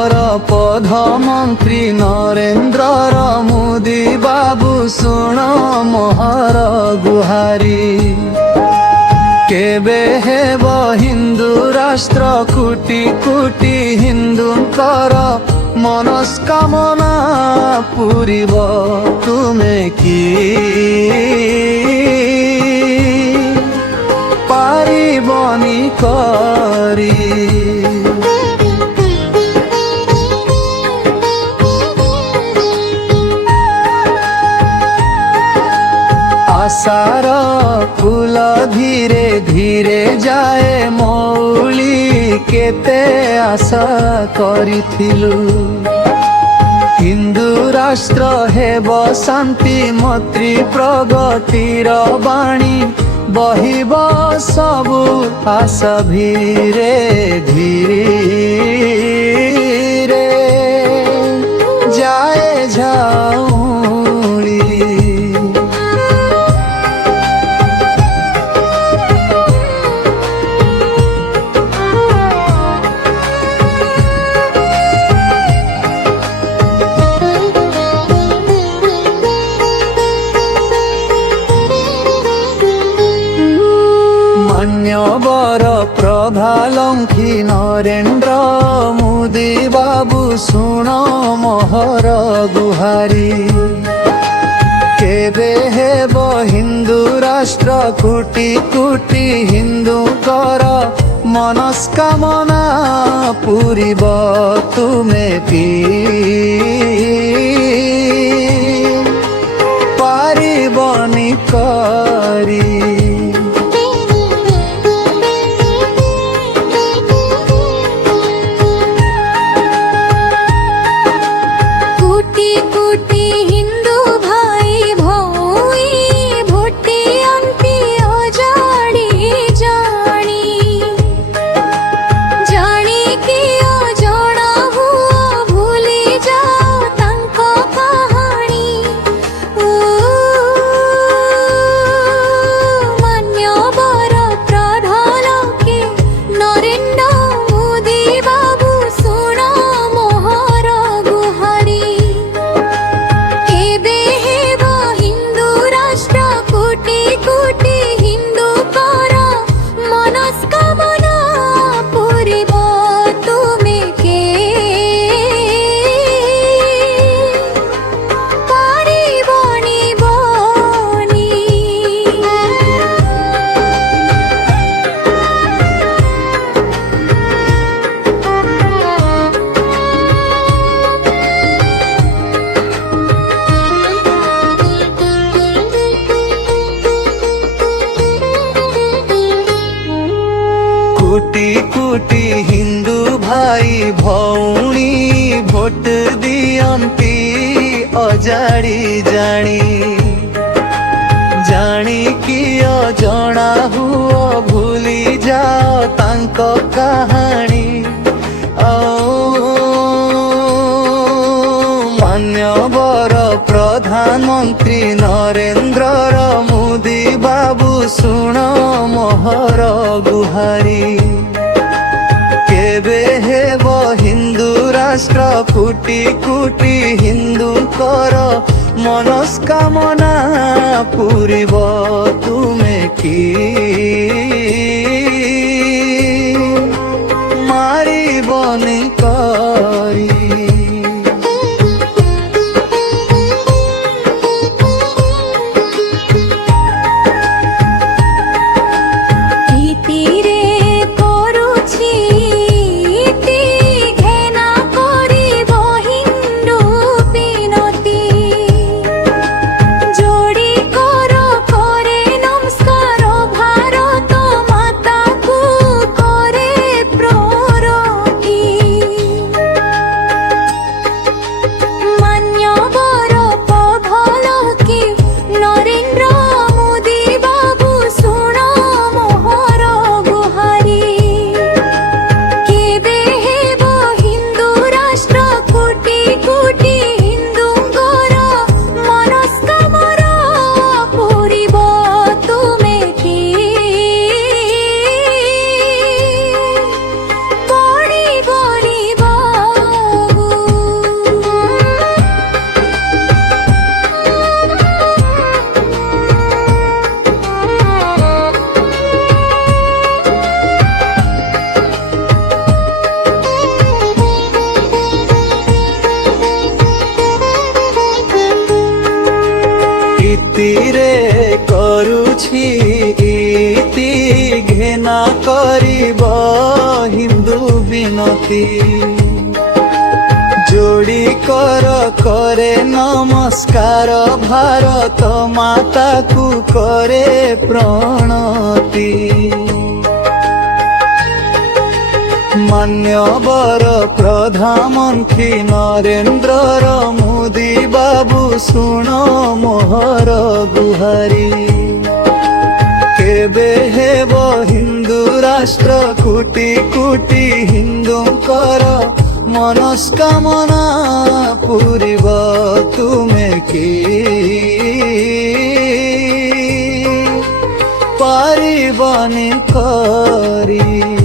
बर प्रधानमंत्री नरेंद्र मोदी बाबू शुण मोहर गुहारी केबे हेब हिंदू राष्ट्र कोटि कोटि हिंदूंकर मनस्कामना पूरीब तुमे कि पारिबनी करी आशार फूल धीरे धीरे जाए मौली केते आशा करिथिलु हिंदू राष्ट्र हेब शांति मैत्री प्रगतिर बाणी बहिब सबु आशा धीरे धीरे जाए झाऊली मान्यवर प्रभालंखी नरेंद्र मोदी बाबू शुण मोहर गुहारी केबे हेब हिंदू राष्ट्र कोटि कोटि हिंदूंकर मनस्कामना पूरीब तुमे कि पारिबनी करी कोटि कोटि हिंदू भाई भौणी भोट दियंती अजाड़ी जानी जानी कि अजणा हुआ भूली जाओ तांको कहानी मान्यवर प्रधानमंत्री नरेंद्र मोदी बाबू शुण मोहर गुहारी केबे हेब हिंदू राष्ट्र कोटि कोटि हिंदूंकर मनस्कामना पूरीब तुमे कि मारिबनी करी କାମନା କରିବ ହିନ୍ଦୁ ବିନତି। ଯୋଡ଼ି କର କରେ ନମସ୍କାର ଭାରତ ମାତାକୁ କରେ ପ୍ରଣତି। ମାନ୍ୟବର ପ୍ରଧାନମନ୍ତ୍ରୀ ନରେନ୍ଦ୍ର ମୋଦି ବାବୁ ଶୁଣ ମୋହର ଗୁହାରି। କେବେ ହେବ ହିନ୍ଦୁ ରାଷ୍ଟ୍ର କୋଟି କୋଟି ହିନ୍ଦୁଙ୍କର ମନସ୍କାମନା ପୂରିବ ତୁମେ କି ପାରିବନି କରି।